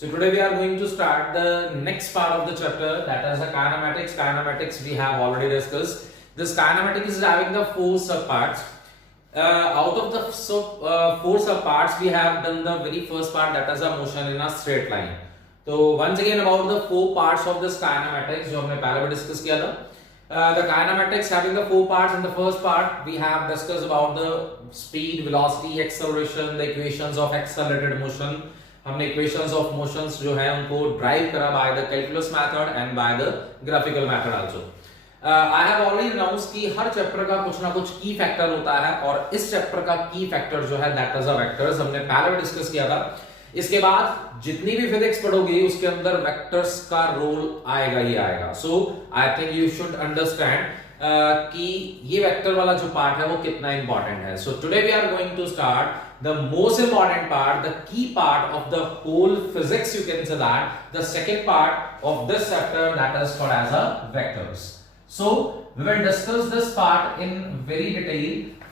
So today we are going to start the next part of the chapter, that is the kinematics. Kinematics we have already discussed. This kinematics is having the four subparts. Out of the four subparts, we have done the very first part, that is a motion in a straight line. So once again about the four parts of this kinematics जो हमने पहले भी discuss किया था. The kinematics having the four parts. In the first part, we have discussed about the speed, velocity, acceleration, the equations of accelerated motion. हमने equations of motions जो है उनको ड्राइव करा by the calculus method and by the graphical method also. I have already announce कि हर chapter का कुछ ना कुछ की फैक्टर होता है और इस चैप्टर का की फैक्टर जो है दैट इज अ वेक्टर्स. हमने पहले भी डिस्कस किया था. इसके बाद जितनी भी फिजिक्स पढ़ोगे उसके अंदर वेक्टर्स का रोल आएगा ही आएगा. So I think you should understand कि ये वेक्टर वाला जो पार्ट है वो कितना इंपॉर्टेंट है. So today we are going to start the most important part, the key part of the whole physics, you can say that, the second part of this chapter, that is called as a vectors. So we will discuss this part in very detail.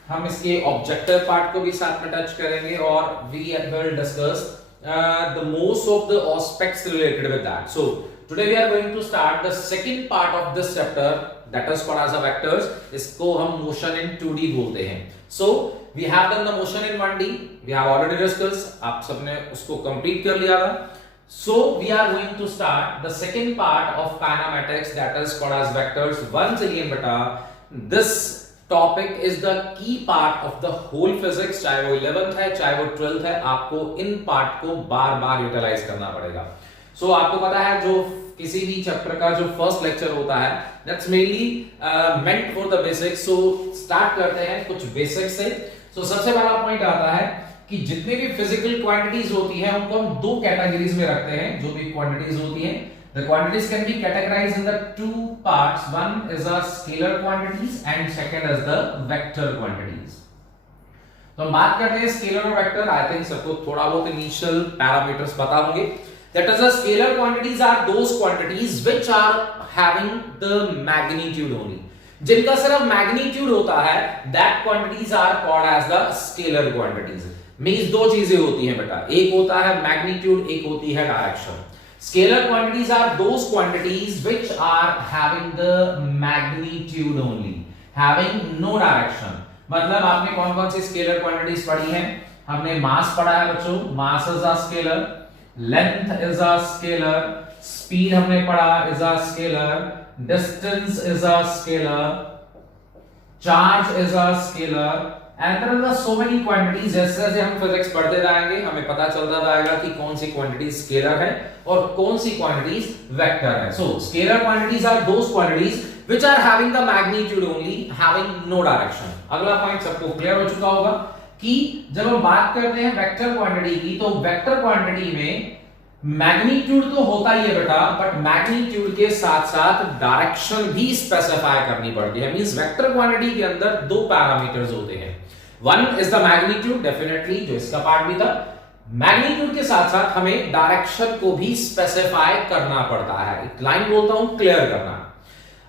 हम इसके objective part को भी साथ में touch करेंगे और we will discuss the most of the aspects related with that. So today we are going to start the second part of this chapter, that is called as a vectors. इसको हम motion in 2D बोलते हैं. So we have done the motion in 1D. We have already discussed. आप सबने उसको complete कर लिया था. So we are going to start the second part of kinematics, that is called as vectors. Once again beta, this topic is the key part of the whole physics. चाहे वो 11th है चाहे वो 12th है, आपको in part को बार बार utilise करना पड़ेगा. So आपको पता है जो किसी भी चैप्टर का जो फर्स्ट लेक्चर होता है that's mainly meant for the basics. So start करते हैं कुछ बेसिक्स से. सो सबसे पहला पॉइंट आता है कि जितने भी फिजिकल क्वांटिटीज होती हैं उनको हम दो कैटेगरीज में रखते हैं. जो भी क्वांटिटीज होती हैं, the quantities can be categorised in the two parts. One is a scalar quantities and second is the vector quantities. तो हम बात करते हैं स्केलर और वेक्टर. आई थिंक सबको थोड़ा बहुत इनिशियल पैरामीटर्स पता होंगे. That is, the scalar quantities are those quantities which are having the magnitude only. जिनका सिर्फ magnitude होता है, that quantities are called as the scalar quantities. Means दो चीजें होती हैं बेटा, एक होता है magnitude, एक होती है direction. Scalar quantities are those quantities which are having the magnitude only, having no direction. मतलब आपने कौन कौन सी scalar quantities पढ़ी हैं? हमने mass पढ़ा है बच्चों, mass is a scalar. Length is a scalar, speed हमने पढ़ा is a scalar, distance is a scalar, charge is a scalar, and there are so many quantities. जैसे जैसे हम फिजिक्स पढ़ते जाएंगे हमें पता चलता जाएगा कि कौन सी क्वांटिटी स्केलर है और कौन सी क्वांटिटीज वेक्टर है. So scalar quantities are those quantities which are having the magnitude only, having no direction. अगला पॉइंट सबको क्लियर हो चुका होगा कि जब हम बात करते हैं वेक्टर क्वांटिटी की, तो वेक्टर क्वांटिटी में मैग्नीट्यूड तो होता ही है बेटा, बट मैग्नीट्यूड के साथ साथ डायरेक्शन भी स्पेसिफाई करनी पड़ती है. मींस वेक्टर क्वांटिटी के अंदर दो पैरामीटर्स होते हैं. One is the magnitude, definitely जो इसका पार्ट भी था. मैग्नीट्यूड के साथ साथ हमें डायरेक्शन को भी स्पेसिफाई करना पड़ता है. एक लाइन बोलता हूं क्लियर करना.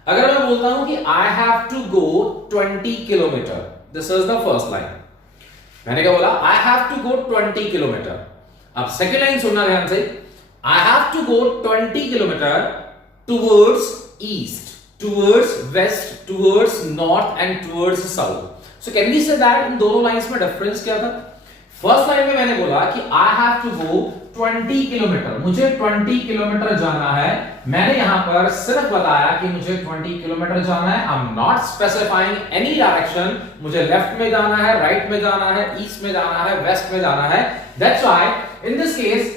अगर मैं बोलता हूं कि I have to go 20 kilometre, this is the first line. मैंने क्या बोला? I have to go 20 kilometre. अब सेकेंड लाइन सुनना ध्यान से. I have to go 20 kilometre towards east, towards west, towards north and towards south. So can we say that इन दोनों lines में difference क्या था? फर्स्ट लाइन में मैंने बोला कि I have to go 20 kilometre, मुझे 20 किलोमीटर जाना है. मैंने यहां पर सिर्फ बताया कि मुझे 20 किलोमीटर जाना है. I am not specifying any direction. मुझे लेफ्ट में जाना है, राइट में जाना है, ईस्ट में जाना है, वेस्ट में जाना है. That's why in this case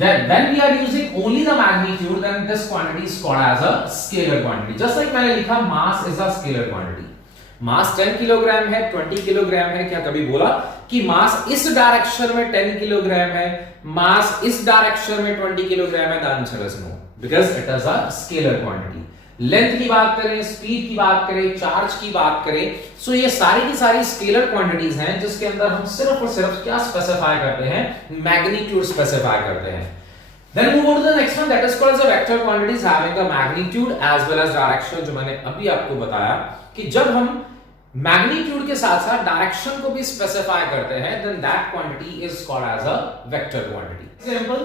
when we are using only the magnitude, then this quantity is called as a scalar quantity. just like मैंने लिखा mass is a scalar quantity. Mass 10 kilogram है, 20 kilogram है. क्या कभी बोला कि मास इस direction में 10 किलोग्राम है, मास इस डायरेक्शन में 20 किलोग्राम है? The answer is no, because it is a scalar quantity. Length की बात करें, स्पीड की बात करें, चार्ज की बात करें, सो ये सारी की सारी स्केलर क्वांटिटीज हैं जिसके अंदर हम सिर्फ और सिर्फ क्या स्पेसिफाई करते हैं? मैग्नीट्यूड स्पेसिफाई करते हैं. Then move on to the next one, that is called as a vector quantities having the magnitude as well as direction. जो मैंने अभी आपको बताया कि जब हम मैग्नीट्यूड के साथ साथ डायरेक्शन को भी स्पेसिफाई करते हैं, then that quantity is called as a vector quantity. Example,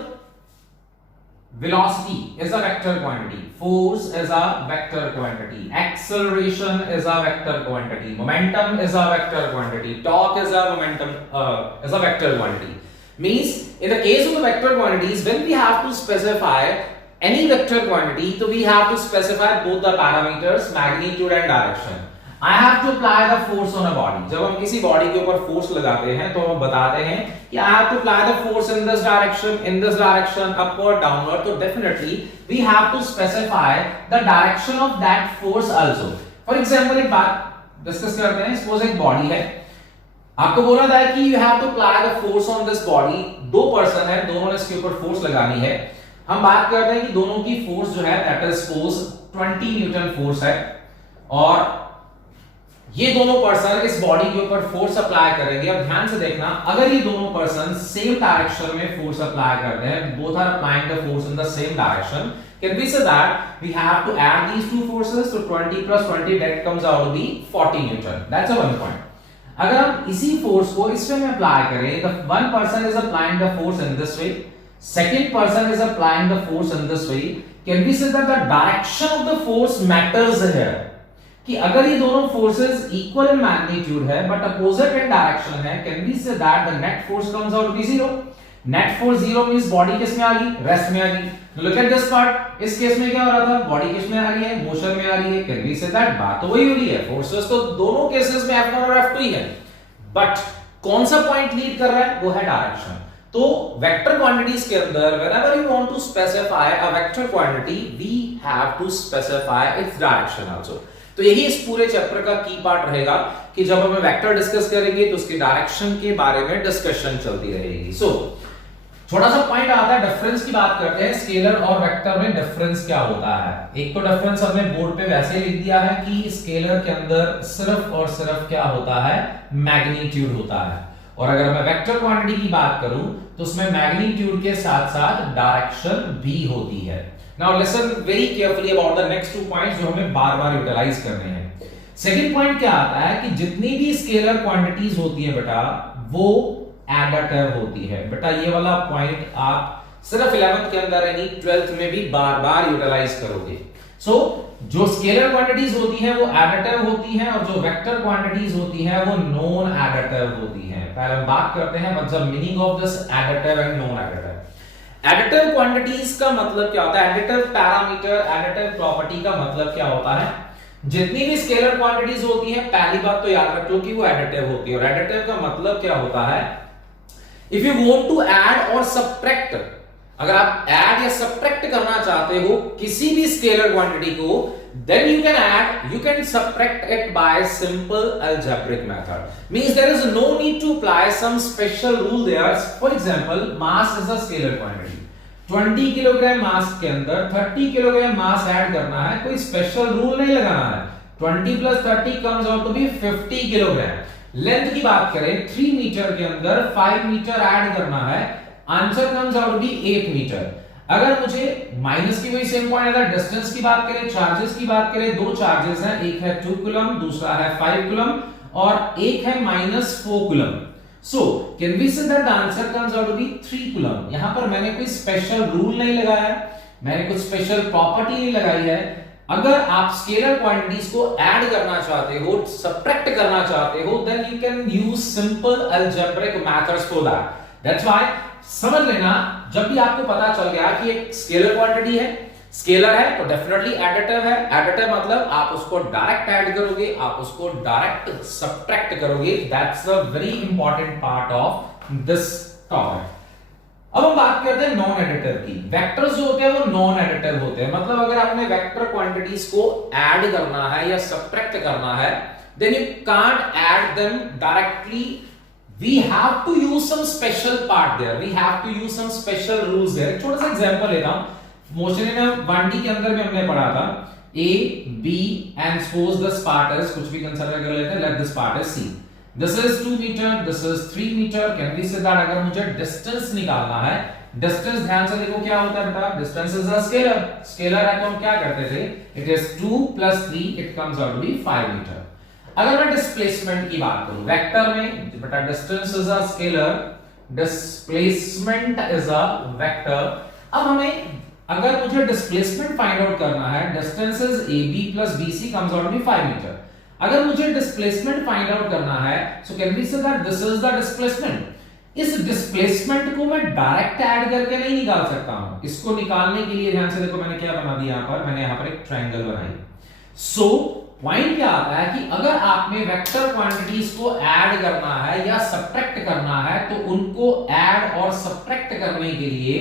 velocity is a vector quantity, force is a vector quantity, acceleration is a vector quantity, momentum is a vector quantity, torque is a vector quantity. Means in the case of the vector quantities, when we have to specify any vector quantity, so we have to specify both the parameters magnitude and direction. I have to apply the force on a body. जब हम किसी body के ऊपर force लगाते हैं तो हम बताते हैं कि I have to apply the force in this direction, upward, downward. तो definitely we have to specify the direction of that force also. For example, एक बात डिस्कस करते हैं. Suppose एक बॉडी है, आपको बोला था कि you have to apply the force on this body. दो पर्सन है, दोनों ने इसके ऊपर फोर्स लगानी है. हम बात करते हैं कि दोनों की फोर्स जो है that is suppose 20 Newton force है और ये दोनों पर्सन इस बॉडी के ऊपर फोर्स अप्लाई करेंगे. अब ध्यान से देखना, अगर ये दोनों पर्सन सेम डायरेक्शन में फोर्स अप्लाई करते हैं, both are applying the force in the same direction, can we say that we have to add these two forces. तो 20 + 20 that comes out to be 40 newton. That's a one point. अगर हम इसी force को इस वे में apply करें, the one person is applying the force in this way, second person is applying the force in this way, can we say that the direction of the force matters here. कि अगर ये दोनों forces equal in magnitude है but opposite in direction है, can we say that the net force comes out to be 0. Net force 0 means body किस में आ गई? रेस्ट में आ गई. Look at this part. इस केस में क्या हो रहा था? बॉडी किस में आ रही है? मोशन में आ रही है. कैन वी से दैट बात तो वही हो रही है, फोर्सेस तो दोनों केसेस में F1 और F2 ही है, बट कौन सा पॉइंट लीड कर रहा है? वो है डायरेक्शन. तो वेक्टर क्वांटिटीज के अंदर whenever you want to specify a vector quantity we have to specify its direction also. तो यही इस पूरे चैप्टर का की पार्ट रहेगा कि जब हम वेक्टर डिस्कस करेंगे तो उसके डायरेक्शन के बारे में डिस्कशन चलती रहेगी. सो छोटा सा पॉइंट आता है, डिफरेंस की बात करते हैं. स्केलर और वेक्टर में डिफरेंस क्या होता है? एक तो डिफरेंस हमने बोर्ड पे वैसे लिख दिया है कि स्केलर के अंदर सिर्फ और सिर्फ क्या होता है? मैग्नीट्यूड होता है. और अगर मैं वेक्टर क्वांटिटी की बात करूं तो उसमें मैग्नीट्यूड के साथ साथ डायरेक्शन भी होती है. Now listen very carefully about the next two points जो हमें बार-बार यूटिलाइज करने हैं. सेकंड पॉइंट क्या आता है कि जितनी भी स्केलर क्वांटिटीज होती है बेटा वो एडिटिव होती है. बेटा ये वाला पॉइंट आप सिर्फ 11th के अंदर यानी 12th में भी बार-बार यूटिलाइज करोगे. सो जो स्केलर क्वांटिटीज होती हैं वो एडिटिव होती हैं और जो वेक्टर क्वांटिटीज होती हैं वो नॉन एडिटिव होती हैं. पहले हम बात करते हैं what's the meaning of this additive and non additive. Additive quantities का मतलब क्या होता है? एडिटिव पैरामीटर, एडिटिव प्रॉपर्टी का मतलब क्या होता है? जितनी भी स्केलर क्वांटिटीज होती हैं, पहली बात तो याद रख लो कि वो एडिटिव होती है. और एडिटिव का मतलब क्या होता है? If you want to add और सबट्रैक्ट, अगर आप ऐड या सबट्रैक्ट करना चाहते हो किसी भी स्केलर क्वांटिटी को, then you can subtract it by simple algebraic method. Means there is no need to apply some special rule there. For example, mass is a scalar quantity. 20 kilogram mass के अंदर 30 kilogram mass add करना है, कोई special rule नहीं लगाना है. 20 + 30 comes out to be 50 kilogram. Length की बात करें 3 मीटर के अंदर 5 मीटर ऐड करना है, answer comes out to be 8 metre. अगर मुझे माइनस की वही सेम पॉइंट, अगर डिस्टेंस की बात करें, चार्जेस की बात करें, दो चार्जेस हैं, एक है 2 कूलम, दूसरा है 5 कूलम और एक है -4 coulomb. So can we say that the answer comes out to be 3 coulomb. यहां पर मैंने कोई स्पेशल रूल नहीं लगाया, मैंने कुछ स्पेशल प्रॉपर्टी नहीं लगाई है. अगर आप स्केलर क्वांटिटीज को ऐड करना चाहते हो, सबट्रैक्ट करना चाहते हो, then you can use simple algebraic methods for that. That's why समझ लेना, जब भी आपको पता चल गया कि एक स्केलर क्वांटिटी है, स्केलर है तो डेफिनेटली एडिटिव है. एडिटिव मतलब आप उसको डायरेक्ट ऐड करोगे, आप उसको डायरेक्ट सबट्रैक्ट करोगे. That's the very important part of this topic. अब हम बात करते हैं नॉन एडिटिव की. वेक्टर्स जो होते हैं वो नॉन एडिटिव होते हैं. मतलब अगर आपने वेक्टर क्वांटिटीज को ऐड करना है या सबट्रैक्ट करना है, then you can't add them directly. We have to use some special part there. We have to use some special rules there. छोटा सा एग्जांपल लेता हूं. मोशन इन 1D के अंदर में हमने पढ़ा था A, B and suppose this part is, कुछ भी कंसीडर कर लेते हैं, let this part is C. This is 2 meter, this is 3 meter. Can we say that अगर मुझे डिस्टेंस निकालना है, डिस्टेंस ध्यान से देखो क्या होता है बेटा, distance is a scalar. Scalar है तो हम क्या करते थे, it is 2 + 3, it comes out to be 5 metre. अगर मैं डिस्प्लेसमेंट की बात करूं, वेक्टर में बेटा distance is a scalar, displacement is a vector. अब हमें अगर मुझे डिस्प्लेसमेंट फाइंड आउट करना है, distances AB plus BC comes out to 5 metre. अगर मुझे डिस्प्लेसमेंट फाइंड आउट करना है, सो can we say that this is the displacement. इस डिस्प्लेसमेंट को मैं डायरेक्ट ऐड करके नहीं निकाल सकता हूं। इसको निकालने के लिए ध्यान से देखो, मैंने क्या बना दिया यहां पर, मैंने यहां पर एक ट्रायंगल बनाई। सो पॉइंट क्या आता है कि अगर आपने वेक्टर क्वांटिटीज को ऐड करना है या सब्ट्रैक्ट करना है, तो उनको ऐड और सब्ट्रैक्ट करने के लिए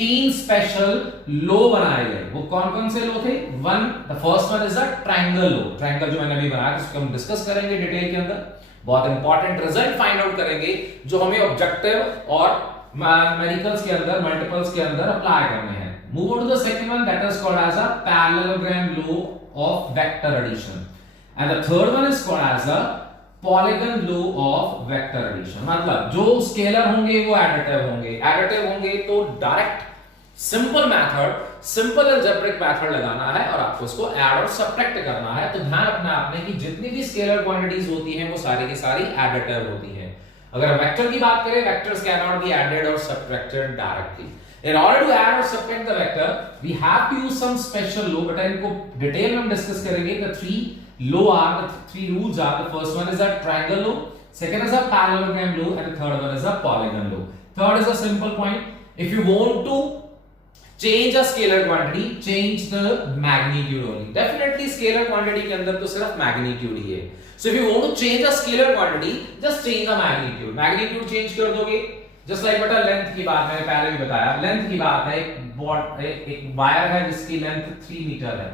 3 स्पेशल लो बनाए गए। वो कौन कौन से लो थे? The first one is a triangle low. Triangle जो मैंने अभी बनाया, इसको हम डिस्कस करेंगे डिटेल के अंदर। बहुत इंपॉर्टेंट रिजल्ट फाइंड आउट करेंगे जो हमें ऑब्जेक्टिव और न्यूमेरिकल्स के अंदर, मल्टीपल्स के अंदर अप्लाई करने हैं। Move on to the second one, that is called as a parallelogram law of vector addition, and the third one is called as a polygon law of vector addition। मतलब जो scalar होंगे वो additive होंगे, additive होंगे तो direct simple method, simple algebraic method लगाना है और आपको उसको ऐड और सब्ट्रैक्ट करना है। तो ध्यान रखना आपने कि जितनी भी स्केलर क्वांटिटीज होती हैं वो सारी की सारी एडिटिव होती हैं। अगर वेक्टर की बात करें, vectors can not be added और subtracted directly. In order to add or subtract the vector, we have to use some special law, but इनको डिटेल में हम डिस्कस करेंगे। The three rules are, the first one is a triangle law, second is a parallelogram law, and the third one is a polygon law. Third is a simple point. If you want to change a scalar quantity, change the magnitude only. Definitely scalar quantity के अंदर तो सिर्फ magnitude ही है। So if you want to change a scalar quantity, just change the magnitude. Magnitude change कर दोगे, just like बेटा length की बात मैंने पहले भी बताया। लेंथ की बात है, एक वायर है जिसकी लेंथ 3 मीटर है।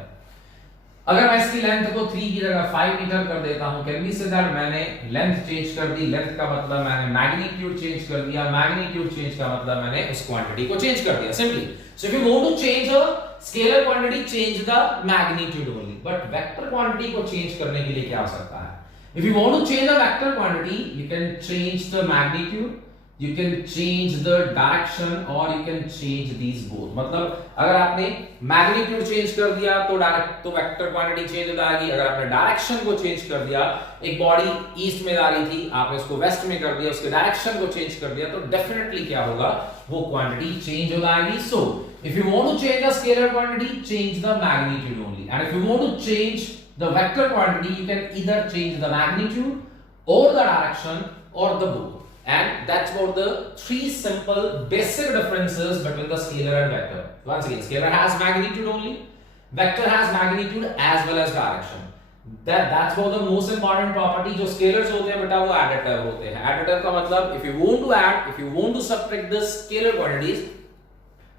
अगर मैं इसकी लेंथ को 3 की जगह 5 मीटर कर देता हूं, कैन वी से दैट मैंने लेंथ चेंज कर दी। लेंथ का मतलब मैंने मैग्नीट्यूड चेंज कर दिया, मैग्नीट्यूड चेंज का मतलब मैंने उस क्वांटिटी को चेंज कर दिया simply. So if you want to change a scalar quantity, change the magnitude only. But vector quantity को चेंज करने के लिए क्या हो सकता है? If you want to change a vector quantity, you can change the magnitude, you can change the direction or you can change these both। मतलब अगर आपने मैग्नीट्यूड चेंज कर दिया तो डायरेक्ट तो वेक्टर क्वांटिटी चेंज हो जाएगी। अगर आपने डायरेक्शन को चेंज कर दिया, एक बॉडी ईस्ट में जा रही थी, आपने उसको वेस्ट में कर दिया, उसके डायरेक्शन को चेंज कर दिया, तो डेफिनेटली क्या होगा? वो क्वांटिटी चेंज हो जाएगी। So if you want to change a scalar quantity, change the magnitude only, and if you want to change the vector quantity, you can either change the magnitude or the direction or the both। And that's about the 3 simple basic differences between the scalar and vector। Once again, scalar has magnitude only, vector has magnitude as well as direction। That's about the most important property। जो scalars होते हैं बेटा वो additive होते हैं। Additive का मतलब if you want to add, if you want to subtract the scalar quantities,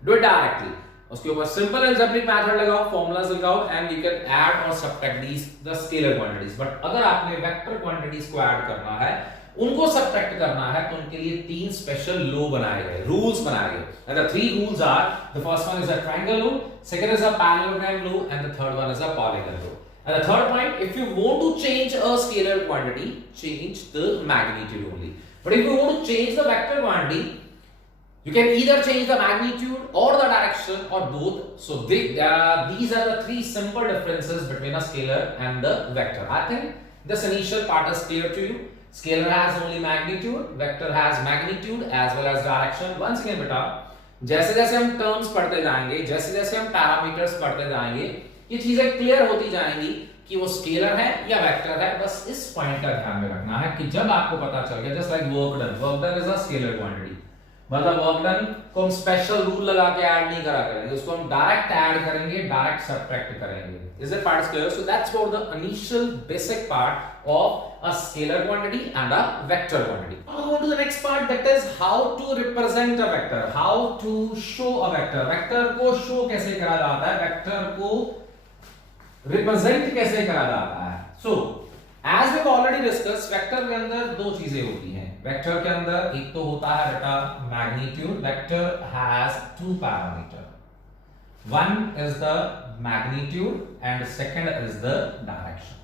do it directly। उसके ऊपर simple algebraic method लगाओ, formulas लगाओ, and you can add or subtract these the scalar quantities। But अगर आपने vector quantities को add करना है, उनको सब्ट्रैक्ट करना है, तो उनके लिए 3 स्पेशल लो बनाए गए, रूल्स बनाए गए। And the 3 rules are, the first one is a triangle law, second is a parallelogram law, and the third one is a polygon law। And the third point, if you want to change a scalar quantity, change the magnitude only। But if you want to change the vector quantity, you can either change the magnitude or the direction or both। So these are the 3 simple differences between a scalar and the vector। I think this initial part is clear to you। Scalar has only magnitude, vector has magnitude as well as direction। Once again बेटा, जैसे जैसे हम terms पढ़ते जाएंगे, जैसे जैसे हम parameters पढ़ते जाएंगे, ये चीजें क्लियर होती जाएंगी कि वो स्केलर है या वेक्टर है। बस इस पॉइंट का ध्यान में रखना है कि जब आपको पता चल गया, just like work done is a scalar quantity. मतलब वर्क डन को हम स्पेशल रूल लगा के ऐड नहीं करा करेंगे, उसको हम डायरेक्ट ऐड करेंगे, डायरेक्ट सब्ट्रैक्ट करेंगे। Is it part clear? So that's about the initial basic part of a scalar quantity and a vector quantity। Now on to the next part, that is how to represent a vector, how to show a vector। Vector को show कैसे करा जाता है, vector को represent कैसे करा जाता है। So as we've already discussed, vector के अंदर 2 चीजें होती हैं। वेक्टर के अंदर एक तो होता है बेटा magnitude. Vector has 2 parameter, one is the magnitude and second is the direction।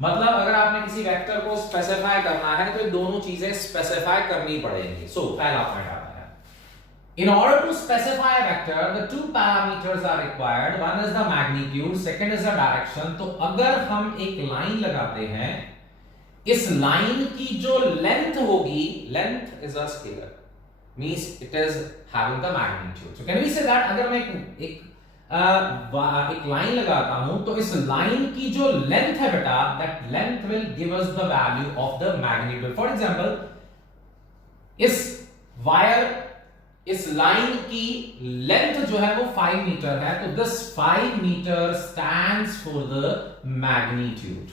मतलब अगर आपने किसी वेक्टर को स्पेसिफाई करना है तो ये दोनों चीजें स्पेसिफाई करनी पड़ेंगी। सो पहला पॉइंट आता है, in order to specify a vector the 2 parameters are required, one is the magnitude, second is the direction। तो अगर हम एक लाइन लगाते हैं, इस लाइन की जो लेंथ होगी, length is a scalar. means it is having the magnitude. So can we say that अगर मैं एक लाइन लगाता हूं तो इस लाइन की जो लेंथ है बेटा, that length will give us the value of the magnitude. For example, इस वायर, इस लाइन की लेंथ जो है वो 5 मीटर है, तो this 5 metre stands for the magnitude.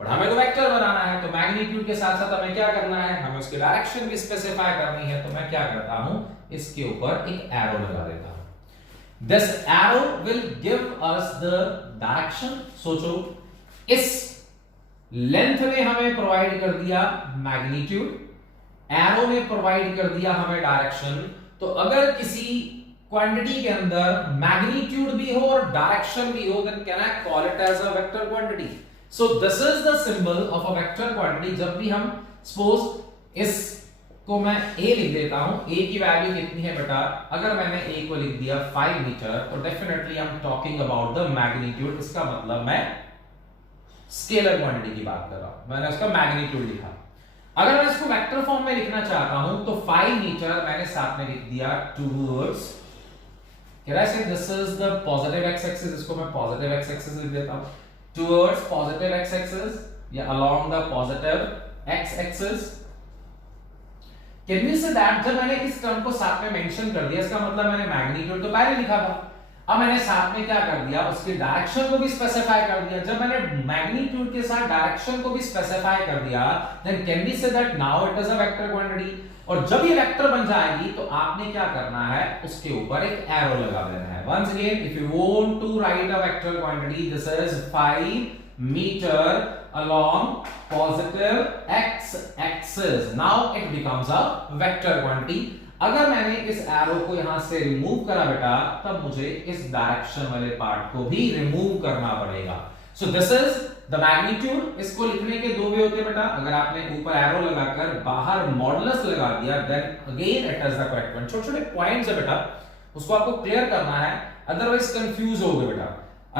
और हमें तो वेक्टर बनाना है, तो मैग्नीट्यूड के साथ साथ हमें क्या करना है, हमें उसकी डायरेक्शन भी स्पेसिफाई करनी है। तो मैं क्या करता हूं, इसके ऊपर एक एरो लगा देता हूं। This arrow will give us the direction. सोचो, इस लेंथ ने हमें प्रोवाइड कर दिया मैग्नीट्यूड, एरो ने प्रोवाइड कर दिया हमें डायरेक्शन। तो अगर किसी क्वांटिटी के अंदर मैग्नीट्यूड भी हो और डायरेक्शन भी हो, then can I call it as a vector quantity? So this is the symbol of a vector quantity. जब भी हम suppose इस को मैं a लिख देता हूं, a की वैल्यू कितनी है बेटा, अगर मैंने a को लिख दिया 5 मीटर, तो definitely I am talking about the magnitude. इसका मतलब मैं स्केलर क्वांटिटी की बात कर रहा हूं, मैंने उसका मैग्नीट्यूड लिखा। अगर मैं इसको वेक्टर फॉर्म में लिखना चाहता हूं तो 5 मीटर मैंने साथ में लिख दिया towards, can I say this is the positive x axis, इसको मैं पॉजिटिव एक्स एक्सिस लिख देता हूं, टूवर्ड्स पॉजिटिव एक्स एक्सिस या along the positive x axis. Can we say that जब मैंने इस टर्म को साथ में मेंशन कर दिया, इसका मतलब मैंने मैग्नीट्यूड तो पहले लिखा था, अब मैंने साथ में क्या कर दिया, उसकी डायरेक्शन को भी स्पेसिफाई कर दिया। जब मैंने मैग्नीट्यूड के साथ डायरेक्शन को भी स्पेसिफाई कर दिया, then can we say that now it is a vector quantity. और जब ये वेक्टर बन जाएगी तो आपने क्या करना है, उसके ऊपर एक एरो लगा देना है। Once again, if you want to write a vector quantity, this is 5 metre along positive x axis, now it becomes a vector quantity। अगर मैंने इस एरो को यहां से रिमूव करा बेटा, तब मुझे इस डायरेक्शन वाले पार्ट को भी रिमूव करना पड़ेगा। So this is the magnitude. इसको लिखने के दो वे होते हैं बेटा, अगर आपने ऊपर एरो लगाकर बाहर मॉडुलस लगा दिया, then again it is the correct one. छोटे छोटे पॉइंट्स है बेटा, उसको आपको क्लियर करना है, अदरवाइज कंफ्यूज होगे बेटा।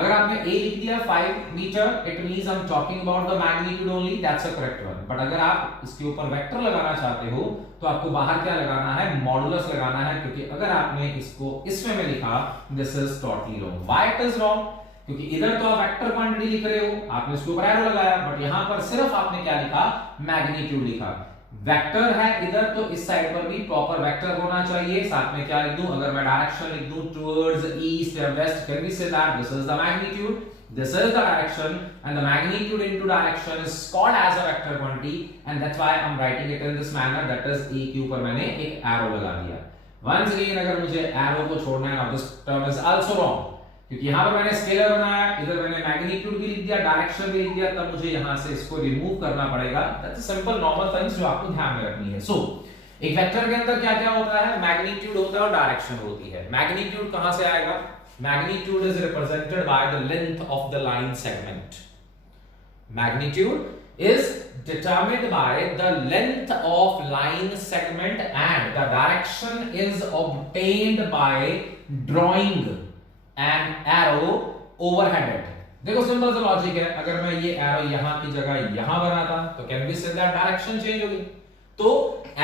अगर आपने a लिख दिया 5 metre, it means I am talking about the magnitude only, that's a correct one. But अगर आप इसके ऊपर वेक्टर लगाना चाहते हो तो आपको बाहर क्या लगाना है, मॉडुलस लगाना है, क्योंकि अगर आपने इसको इसमें में लिखा, this is totally wrong. Why it is wrong? क्योंकि इधर तो आप वेक्टर क्वांटिटी लिख रहे हो, आपने इसके ऊपर एरो लगाया, बट यहां पर सिर्फ आपने क्या लिखा, मैग्नीट्यूड लिखा। वेक्टर है इधर, तो इस साइड पर भी प्रॉपर वेक्टर होना चाहिए। साथ में क्या लिख दूं, अगर मैं डायरेक्शन लिख दूं टुवर्ड्स ईस्ट या west, can we say that this is the magnitude, this is the direction, and the magnitude into direction is called as a vector quantity, and that's why I'm writing it in this manner, that is a के ऊपर मैंने एक arrow लगा दिया। once again, अगर मुझे arrow को छोड़ना है, now this term is also wrong, क्योंकि यहां पर मैंने स्केलर बनाया, इधर मैंने मैग्नीट्यूड भी लिख दिया, डायरेक्शन भी लिख दिया, तब मुझे यहां से इसको रिमूव करना पड़ेगा। That's a simple normal things जो आपको ध्यान में रखनी है। सो एक वेक्टर के अंदर क्या क्या होता है, मैग्नीट्यूड होता है और डायरेक्शन होती है। मैग्नीट्यूड कहां से आएगा, magnitude is represented by the length of the line segment. Magnitude is determined by the length of line segment, and the direction is obtained by drawing an arrow overhead it. देखो simple सा logic है, अगर मैं ये arrow यहां की जगह यहां बनाता तो can be say that direction change होगी, तो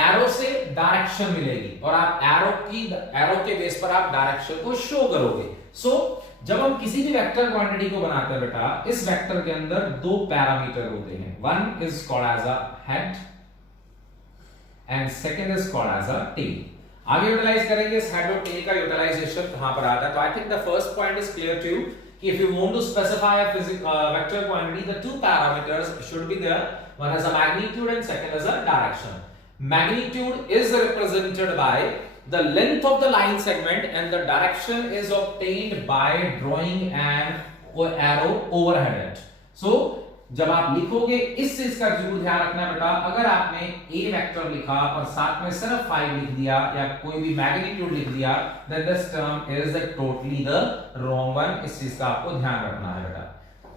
एरो से डायरेक्शन मिलेगी और आप एरो के बेस पर आप डायरेक्शन को शो करोगे। सो जब हम किसी भी वेक्टर क्वांटिटी को बनाते हैं बेटा, इस वेक्टर के अंदर दो पैरामीटर होते हैं, one is called as a head and second is called as a tail. आगे यूटिलाइज करेंगे इस हेड और टेल का यूटिलाइजेशन कहां पर आता है। तो I think the first point is clear to you कि if you want to specify a vector quantity, the two parameters should be there, one has a magnitude and second is a direction. Magnitude is represented by the length of the line segment, and the direction is obtained by drawing an arrow overhead it. So जब आप लिखोगे इस चीज का जरूर ध्यान रखना बेटा, अगर आपने a वेक्टर लिखा और साथ में सिर्फ 5 लिख दिया या कोई भी मैग्नीट्यूड लिख दिया, then this term is totally the wrong one। इस चीज का आपको ध्यान रखना है बेटा।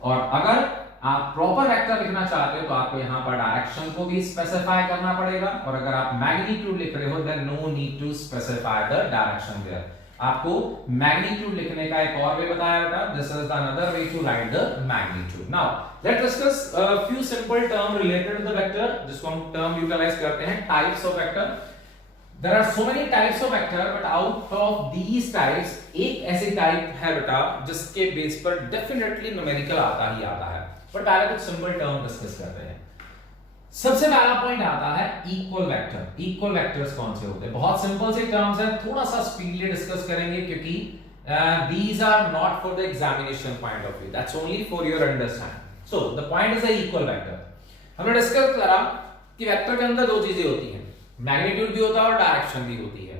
और अगर आप प्रॉपर वेक्टर लिखना चाहते हो तो आपको यहाँ पर डायरेक्शन को भी स्पेसिफाई करना पड़ेगा, और अगर आप मैग्नीट्यूड लिख रहे हो then no need to specify the direction there। आपको मैग्नीट्यूड लिखने का एक और वे बताया था, this is the another way to write the magnitude. Now let's discuss few simple term related to the vector, जिसको हम टर्म यूटिलाइज करते हैं types of vector. There are so many types of vector, but out of these types एक ऐसी type है बेटा जिसके base पर डेफिनेटली न्यूमेरिकल आता ही आता है। बट पहले कुछ सिंपल टर्म डिस्कस करते हैं। सबसे पहला पॉइंट आता है इक्वल वेक्टर। इक्वल वेक्टर्स कौन से होते हैं? बहुत सिंपल से टर्म्स है, थोड़ा सा स्पीडली डिस्कस करेंगे क्योंकि these are not for the examination point of view, that's only for your understanding. So the point is a equal vector. हमने डिस्कस करा कि वेक्टर के अंदर दो चीजें होती हैं, मैग्नीट्यूड भी होता है और डायरेक्शन भी होती है।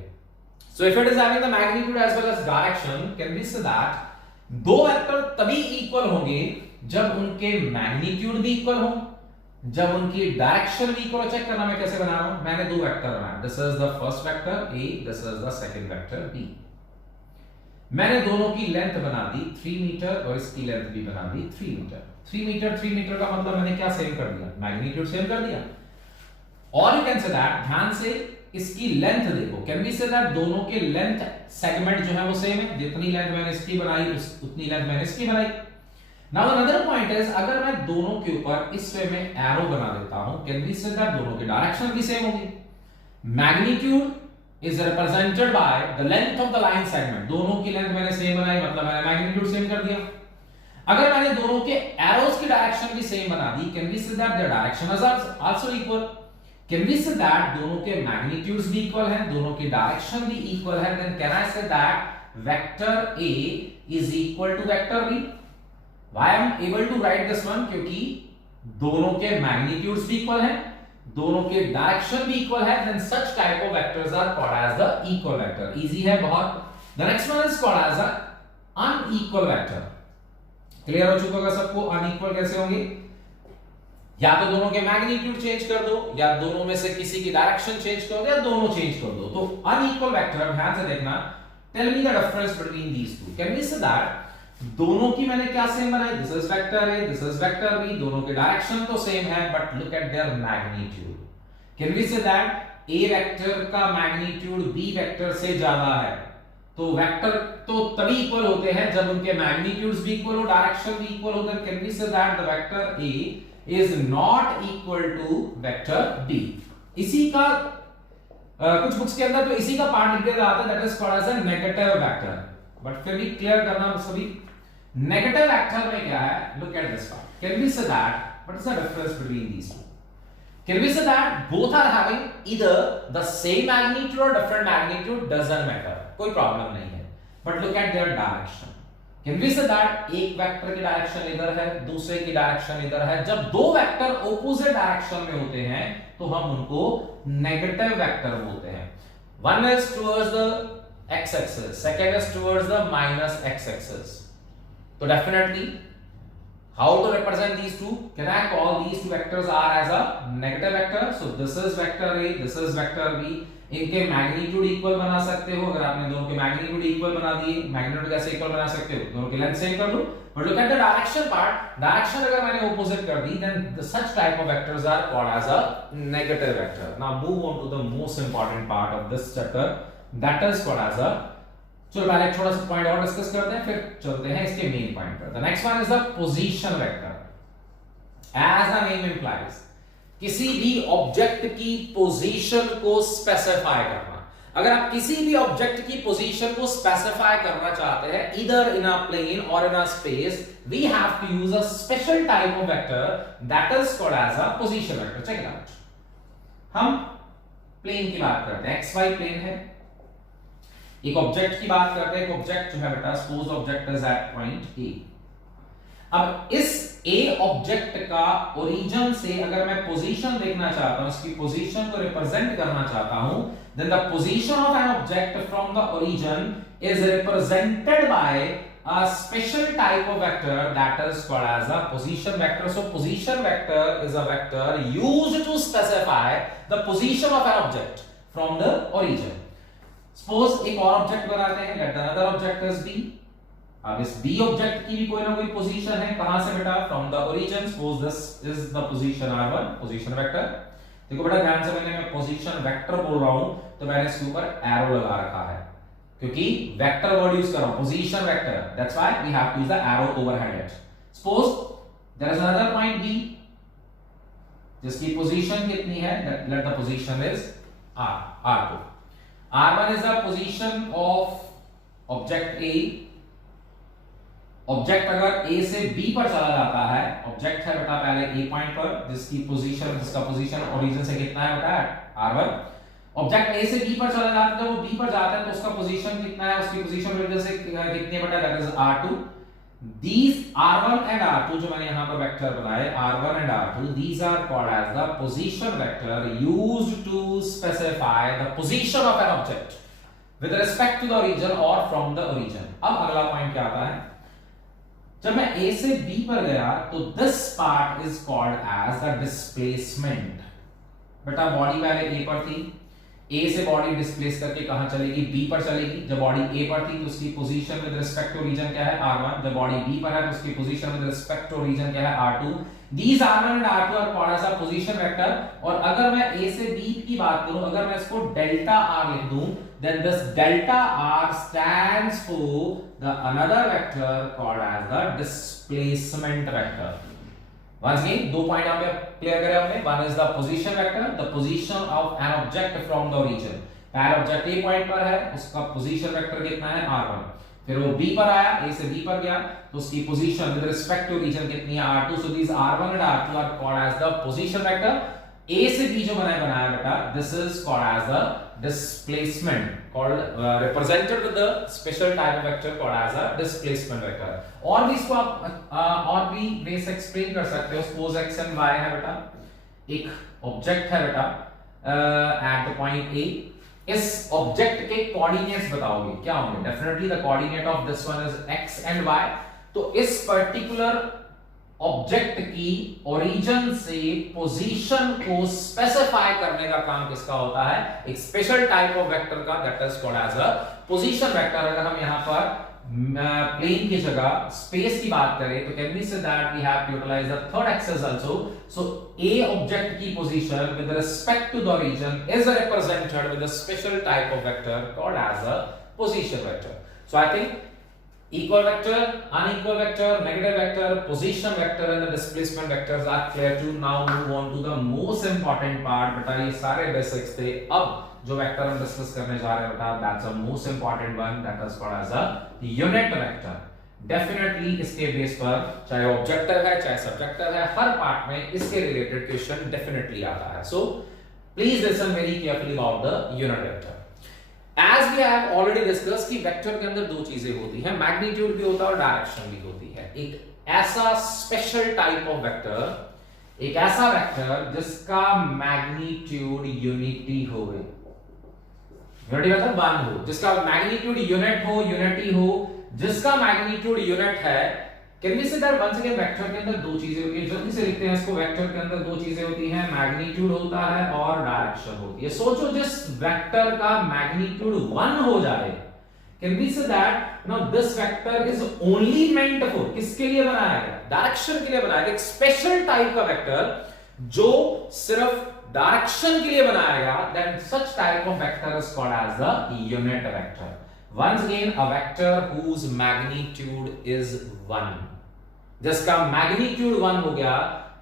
So if it is having the magnitude as well as direction, can we say that दो वेक्टर तभी इक्वल होंगे जब उनके मैग्नीट्यूड भी इक्वल हो, जब उनकी डायरेक्शन भी इक्वल। चेक करना मैं कैसे बना रहा हूं। मैंने दो वेक्टर बनाए, this is the first vector A, this is the second vector B. मैंने दोनों की लेंथ बना दी 3 मीटर और इसकी लेंथ भी बना दी 3 मीटर। 3 मीटर का मतलब मैंने क्या सेम कर दिया? मैग्नीट्यूड सेम कर दिया। और यू कैन से दैट, ध्यान से इसकी लेंथ देखो, कैन वी से दैट दोनों के लेंथ सेगमेंट जो है वो सेम है। जितनी लेंथ मैंने इसकी बनाई उतनी लेंथ मैंने इसकी बनाई। नाउ अनदर पॉइंट इज, अगर मैं दोनों के ऊपर इस वे में एरो बना देता हूं, कैन वी से दैट दोनों की डायरेक्शन भी सेम होगी। Magnitude is represented by the length of the line segment। दोनों की लेंथ मैंने सेम बनाई, मतलब मैंने मैग्नीट्यूड सेम कर दिया। अगर मैंने दोनों के एरोस की डायरेक्शन भी सेम बना दी, can we say that their direction is also equal. Can we say that दोनों के मैग्नीट्यूड्स भी इक्वल हैं, दोनों की डायरेक्शन भी इक्वल है। Then can I say that vector A is equal to vector B. Why I am able to write this one? क्योंकि दोनों के मैग्नीट्यूड्स भी इक्वल हैं, दोनों के डायरेक्शन भी इक्वल है। Then such type of vectors are called as the equal vector. Easy है बहुत। The next one is called as a unequal vector. Clear हो चुका होगा सबको? अनइक्वल कैसे होंगे? या तो दोनों के मैग्नीट्यूड चेंज कर दो, या दोनों में से किसी की डायरेक्शन चेंज कर दो, या दोनों चेंज कर दो। तो अनइक्वल वेक्टर, ध्यान से देखना, tell me the difference between these two. Can we say that दोनों की मैंने क्या सेम बनाई? This is vector A, this is vector B. दोनों के डायरेक्शन तो सेम है, but look at their magnitude. Can we say that A vector का मैग्नीट्यूड बी वेक्टर से ज्यादा है। तो वेक्टर तो तभी इक्वल होते हैं जब उनके मैग्नीट्यूड्स भी इक्वल हो, डायरेक्शन भी इक्वल हो। Then can we say that the vector A is not equal to vector B. इसी का कुछ बुक्स के अंदर तो इसी का पार्ट लिख दिया जाता है, that is called as a negative vector. But फिर भी क्लियर करना सभी, नेगेटिव वेक्टर में क्या है? Look at this part. Can we say that what is the difference between these two? Can we say that both are having either the same magnitude और different magnitude, doesn't matter, कोई problem नहीं है। But look at their direction. Can we say that एक vector की direction इधर है, दूसरे की डायरेक्शन इधर है। जब दो वेक्टर ऑपोजिट डायरेक्शन में होते हैं तो हम उनको नेगेटिव वेक्टर बोलते हैं। One is towards the x axis, second is towards the minus x axis. So definitely how to represent these two? Can I call these two vectors are as a negative vector? So this is vector A, this is vector B. इनके magnitude equal बना सकते हो। अगर आपने दोनों के magnitude equal बना दिए, मैग्नीट्यूड कैसे इक्वल बना सकते हो? दोनों की लेंथ सेम कर लो। But look at the direction part. Direction अगर मैंने ऑपोजिट कर दी, then such type of vectors are called as a negative vector. Now move on to the most important part of this chapter, that is called as a, चलो पहले एक छोटा सा point और डिस्कस करते हैं, फिर चलते हैं इसके मेन पॉइंट पर। The next one is the position vector. As the name implies, किसी भी ऑब्जेक्ट की पोजीशन को स्पेसिफाई करना। अगर आप किसी भी ऑब्जेक्ट की पोजीशन को स्पेसिफाई करना चाहते हैं, ईदर इन अ प्लेन और in a space, we have to use a special type of vector that is called as a position vector. Check it out. हम प्लेन की बात करते हैं, एक्स वाई प्लेन है। एक ऑब्जेक्ट की बात करते हैं, एक ऑब्जेक्ट जो है बेटा, suppose object is at point A. अब इस ए ऑब्जेक्ट का ओरिजिन से अगर मैं पोजीशन देखना चाहता हूं, इसकी पोजीशन को रिप्रेजेंट करना चाहता हूं, then the position of an object from the origin is represented by a special type of vector that is called as a position vector. So position vector is a vector used to specify the position of an object from the origin. Suppose एक और object बनाते हैं, let another object is B. अब इस B object की भी कोई ना कोई पोजीशन है, कहां से बेटा? From the origin. Suppose this is the position R1, position vector. देखो बेटा ध्यान से, मैं पोजीशन वेक्टर बोल रहा हूं तो मैंने इसके ऊपर एरो लगा रखा है, क्योंकि वेक्टर वर्ड यूज कर रहा हूं, position vector, that's why we have to use the arrow overhead it. Suppose there is another point B जिसकी पोजीशन कितनी है, let the position is r, r2। R1 is the position of object A. Object अगर A से B पर चला जाता है, object है बेटा पहले ए पॉइंट पर, जिसका पोजीशन ओरिजिन से कितना है बेटा R1। ऑब्जेक्ट ए से बी पर चला जाता है, जब वो बी पर जाता है तो उसका पोजीशन कितना है, उसकी पोजीशन ओरिजिन से कितनी है बेटा, that is R2। These R1 and R2 जो मैंने यहाँ पर वेक्टर बनाए R1 and R2, these are called as the position vector used to specify the position of an object with respect to the origin or from the origin। अब अगला point क्या आता है, जब मैं A से B पर गया तो this part is called as the displacement। बेटा बॉडी पहले A पर थी, A से बॉडी डिस्प्लेस करके कहां चलेगी, B पर चलेगी। जब बॉडी A पर थी तो उसकी position with respect to origin क्या है R1। जब बॉडी B पर है तो उसकी position with respect to origin क्या है R2। These R1 and R2 are called as a position vector। और अगर मैं A से B की बात करूं, अगर मैं इसको डेल्टा R लिख दूं, then this delta R stands for the another vector called as the displacement vector। Once again, दो पॉइंट यहाँ पे क्लियर करें हमने। One is the position vector, the position of an object from the origin। पहला object A point पर है, उसका position vector कितना है R1। फिर वो B पर आया, A से B पर गया तो उसकी position with respect to origin कितनी है R2। So these R1 and R2 are called as the position vector। A से B जो बनाया बेटा, this is called as the displacement, called represented with the special type of vector called as a displacement vector। और भी इसको आप और भी वे से एक्सप्लेन कर सकते हो। सपोज x and y है बेटा, एक ऑब्जेक्ट है बेटा एट द पॉइंट A। इस ऑब्जेक्ट के कोऑर्डिनेट्स बताओगे क्या होंगे, definitely the coordinate of this one is x and y। तो इस पर्टिकुलर ऑब्जेक्ट की ओरिजिन से पोजीशन को स्पेसिफाई करने का काम किसका होता है, एक स्पेशल टाइप ऑफ वेक्टर का, that is called as a position vector. अगर हम यहां पर प्लेन की जगह स्पेस की बात करें तो can we say that we have to utilize the third axis also. So a object की position with respect to the origin is represented with a special type of vector called as a position vector. So I think equal vector, unequal vector, negative vector, position vector and the displacement vectors are clear to now move on to the most important part। बेटा ये सारे basics थे। अब जो vector हम discuss करने जा रहे हैं बेटा, that's the most important one, that is called as a unit vector। Definitely इसके बेस पर चाहे ऑब्जेक्टिव है चाहे सब्जेक्टिव है, हर पार्ट में इसके रिलेटेड क्वेश्चन डेफिनेटली आता है। So please listen very carefully about the unit vector. As we have already discussed कि वेक्टर के अंदर दो चीजें होती हैं, मैग्नीट्यूड भी होता है और डायरेक्शन भी होती है। एक ऐसा स्पेशल टाइप ऑफ वेक्टर, एक ऐसा वेक्टर जिसका मैग्नीट्यूड यूनिटी हो, यूनिटी मतलब वन हो, जिसका मैग्नीट्यूड यूनिट हो, यूनिटी हो, जिसका मैग्नीट्यूड यूनिट है। Can we say that once again vector के अंदर दो चीजें होती हैं, जल्दी से लिखते हैं इसको। वेक्टर के अंदर दो चीजें होती हैं, मैग्नीट्यूड होता है और डायरेक्शन होती है। सोचो जिस वेक्टर का मैग्नीट्यूड 1 हो जाए, can we say that no this vector is only meant for, किसके लिए बनाया गया, डायरेक्शन के लिए बनाया गया। एक स्पेशल टाइप का वेक्टर जो सिर्फ डायरेक्शन के लिए बनाया गया, then such type of vector is called as the unit vector. Once again, a vector whose magnitude is 1, जिसका मैग्नीट्यूड 1 हो गया,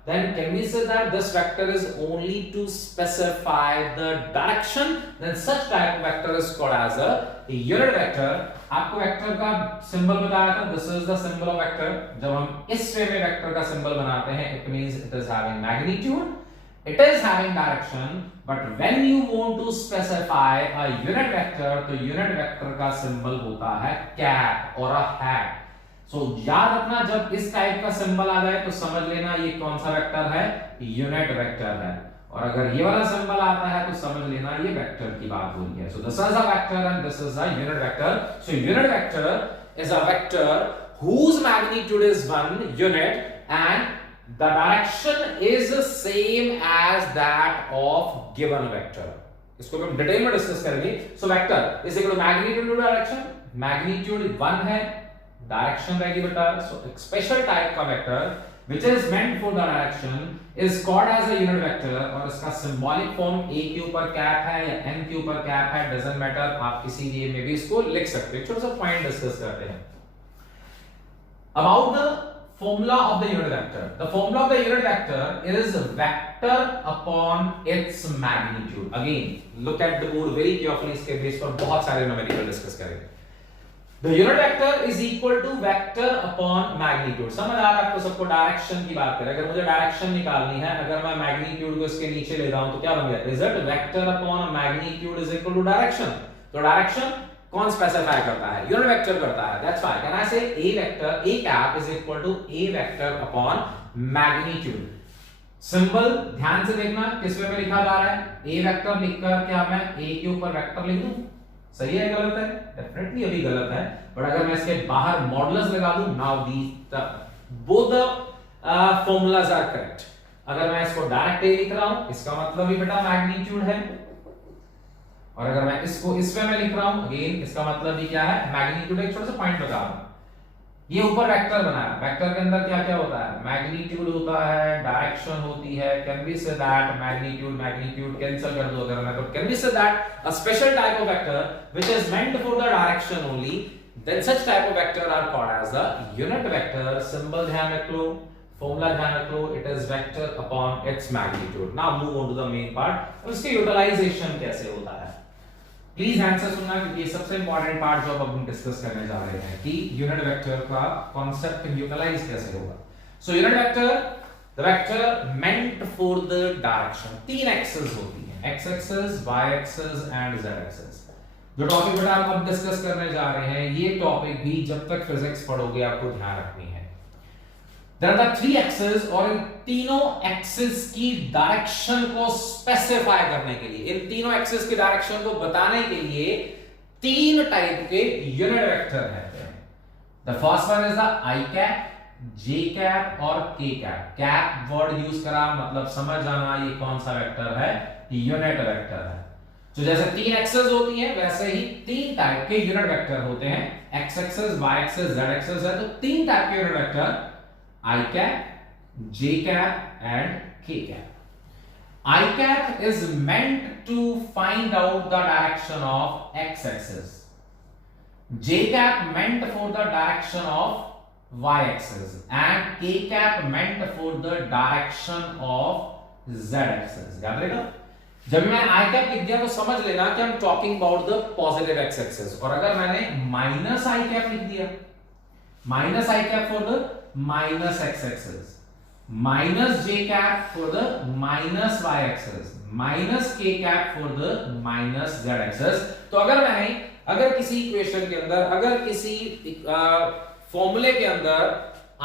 then can we say that this vector is only to specify the direction, then such type of vector is called as a unit vector। आपको vector का symbol बताया था, this is the symbol of vector। जब हम इस वे में vector का symbol बनाते हैं, it means it is having magnitude, it is having direction, but when you want to specify a unit vector, तो unit vector का सिंबल होता है कैप और a hat। सो याद रखना, जब इस टाइप का सिंबल आ जाए तो समझ लेना ये कौन सा वेक्टर है, यूनिट वेक्टर है। और अगर ये वाला सिंबल आता है तो समझ लेना ये वेक्टर की बात हो रही है। So this is a vector and this is a unit vector. So unit vector is a vector whose magnitude is 1 unit and the direction is the same as that of given vector। इसको हम detail में discuss करेंगे। So vector is equal to magnitude to direction, magnitude 1 है, direction रहेगी बेटा। So एक special type का vector which is meant for the direction is called as a unit vector और इसका symbolic form a के ऊपर कैप है या n के ऊपर कैप है, doesn't matter, आप किसी वे में भी इसको लिख सकते हैं। छोटा सा पॉइंट डिस्कस करते हैं about the formula of the unit vector। The formula of the unit vector is vector upon its magnitude. Again look at the board very carefully, इसके बेस पर बहुत सारे न्यूमेरिकल डिस्कस करेंगे। The unit vector is equal to vector upon magnitude। समझ आ रहा है आपको सबको? डायरेक्शन की बात करें, अगर मुझे डायरेक्शन निकालनी है, अगर मैं मैग्नीट्यूड को इसके नीचे ले रहा हूं तो क्या बन गया? Result vector upon magnitude is equal to direction. तो डायरेक्शन कौन स्पेसिफाई करता है? यूनिट वेक्टर करता है। That's why can I say a vector a cap is equal to a vector upon magnitude. Symbol ध्यान से देखना किस वे में लिखा जा रहा है। a वेक्टर लिखकर क्या मैं a के ऊपर वेक्टर लिख दूं? सही है गलत है? डेफिनेटली अभी गलत है, बट अगर मैं इसके बाहर मॉडुलस लगा दूं, now these both the formulas are correct. अगर मैं इसको डायरेक्ट ए लिख रहा हूं, इसका मतलब ही बेटा मैग्नीट्यूड है, और अगर मैं इसको इस वे में लिख रहा हूं, अगेन इसका मतलब भी क्या है? मैग्नीट्यूड। एक छोटा सा पॉइंट बता रहा हूं, ये ऊपर वेक्टर बनाया, वेक्टर के अंदर क्या क्या होता है? मैग्नीट्यूड होता है, डायरेक्शन होती है। Can be say that magnitude cancel कर दो अगर मैं, तो can be say that a special type of vector which is meant for the direction only, then such type of vector are called as the unit vector. Symbol ध्यान रख लो, formula ध्यान रख लो, it is vector upon its magnitude. Now move on to the main part, उसके utilization कैसे होता है। प्लीज आंसर सुनना, क्योंकि ये सबसे इंपॉर्टेंट पार्ट जो अब हम डिस्कस करने जा रहे हैं कि यूनिट वेक्टर का कॉन्सेप्ट यूटिलाइज कैसे होगा। So unit vector, the vector meant for the direction. तीन एक्सेस होती हैं, X axes, Y axes and Z axes. जो टॉपिक बेटा हम अब डिस्कस करने जा रहे हैं, ये टॉपिक भी जब तक फिजिक्स पढ़ोगे आपको ध्यान रखनी है। There are three axes, और इन तीनों एक्सिस की डायरेक्शन को स्पेसिफाई करने के लिए, इन तीनों एक्सिस की डायरेक्शन को बताने के लिए तीन टाइप के यूनिट वेक्टर हैं। The first one is the I cap, J cap और K cap. Cap word use करा मतलब समझ जाना ये कौन सा वेक्टर है? यूनिट वेक्टर है। तो जैसे तीन एक्सेस होती हैं, वैसे ही तीन टाइप के यूनिट वेक्टर होते हैं। X axes, Y axes, Z axes है, तो तीन टाइप के unit vector I cap, J cap and K cap। I cap is meant to find out the direction of x axis. J cap meant for the direction of y axis and K cap meant for the direction of z axis। याद रहेगा? जब मैं I cap लिख दिया तो समझ लेना कि हम talking about the positive x axis, और अगर मैंने माइनस I cap लिख दिया, minus I cap for the minus x axis, minus j cap for the minus y axis, minus k cap for the minus z axis। तो अगर किसी equation के अंदर, अगर किसी फॉर्मूले के अंदर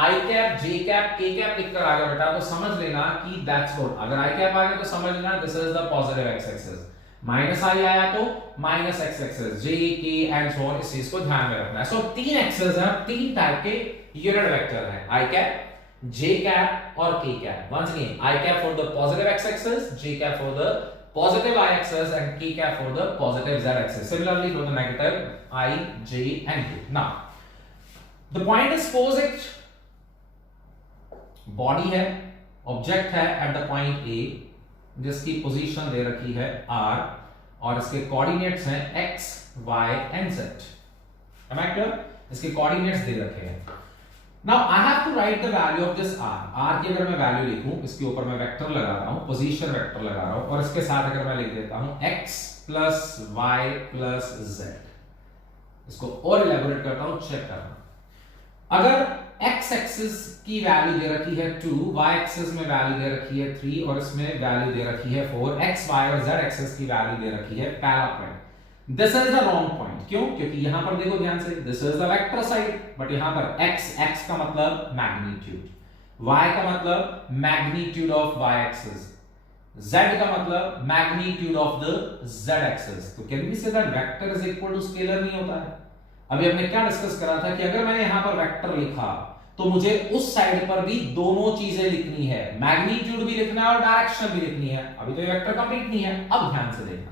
i cap, j cap, k cap लिखकर आ गया बेटा, तो समझ लेना कि दैट्स गुड। अगर i cap आ गया तो समझ लेना this is the positive x axis, minus i आया तो minus x axis, j, k and so on. इस चीज को ध्यान में रखना है। सो तीन एक्सेस हैं, तीन टाइप के यूनिट वेक्टर है, आई कैप, जे कैप और K cap. Once again, I cap for the positive x axis, J cap for the positive I axis and K cap for the positive Z axis. Similarly for the negative I, J and K. Now the point is posit, body है, object है at the point A, जिसकी position दे रखी है r, और इसके coordinates हैं x, y and z। am I clear? इसके coordinates दे रखे हैं। Now I have to write the value of this r। r की अगर मैं वैल्यू लिखूं, इसके ऊपर मैं वेक्टर लगा रहा हूं, पोजीशन वेक्टर लगा रहा हूं, और इसके साथ अगर मैं लिख देता हूं x plus y plus z, इसको और इलेबोरेट करता हूं, चेक करना। अगर x एक्सिस की वैल्यू दे रखी है 2, y एक्सिस में वैल्यू दे रखी है 3, और इसमें वैल्यू दे रखी है 4, x, y और z एक्सिस की वैल्यू दे रखी है पहला point. This is the wrong point. क्यों? क्योंकि यहां पर देखो ध्यान से, this is the vector side, but यहां पर x का मतलब मैग्नीट्यूड, y का मतलब magnitude of y axis, z का मतलब magnitude of the z axis. तो can we say that vector is equal to scalar नहीं होता है? अभी हमने क्या डिस्कस करा था कि अगर मैंने यहां पर वेक्टर लिखा तो मुझे उस साइड पर भी दोनों चीजें लिखनी है, मैग्नीट्यूड भी लिखना है और डायरेक्शन भी लिखनी है। अभी तो ये वेक्टर कंप्लीट नहीं है। अब ध्यान से देखना,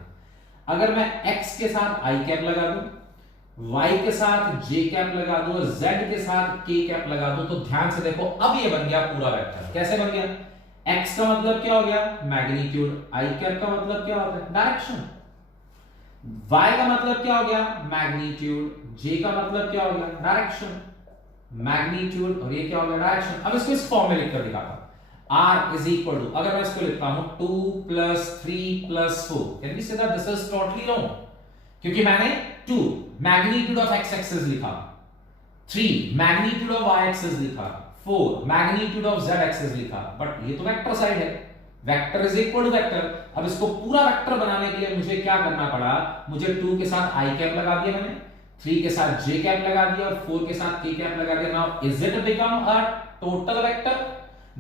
अगर मैं x के साथ i कैप लगा दूं, y के साथ j कैप लगा दूं और z के साथ k कैप लगा दूं, तो ध्यान से देखो अब ये बन गया पूरा वेक्टर। कैसे बन गया? x का मतलब क्या हो गया? मैग्नीट्यूड। i कैप का मतलब क्या होता है? डायरेक्शन। y का मतलब क्या हो गया? मैग्नीट्यूड। j का मतलब क्या हो गया? डायरेक्शन। मैग्नीट्यूड, और ये क्या हो गया? डायरेक्शन। अब इसको इस फॉर्म में लिखकर दिखाता हूं। r is equal to, अगर मैं इसको लिखता हूं 2 plus 3 plus 4, can we say that this is totally wrong? क्योंकि मैंने 2 मैग्नीट्यूड ऑफ x एक्सिस लिखा, 3 मैग्नीट्यूड ऑफ y एक्सिस लिखा, 4 मैग्नीट्यूड ऑफ z एक्सिस लिखा, बट ये तो वेक्टर साइड है, vector is equal to vector. अब इसको पूरा वेक्टर बनाने के लिए मुझे क्या करना पड़ा, मुझे 2 के साथ i कैप लगा दिया मैंने, 3 के साथ j कैप लगा दिया और 4 के साथ k कैप लगा दिया। Now is it become a total vector?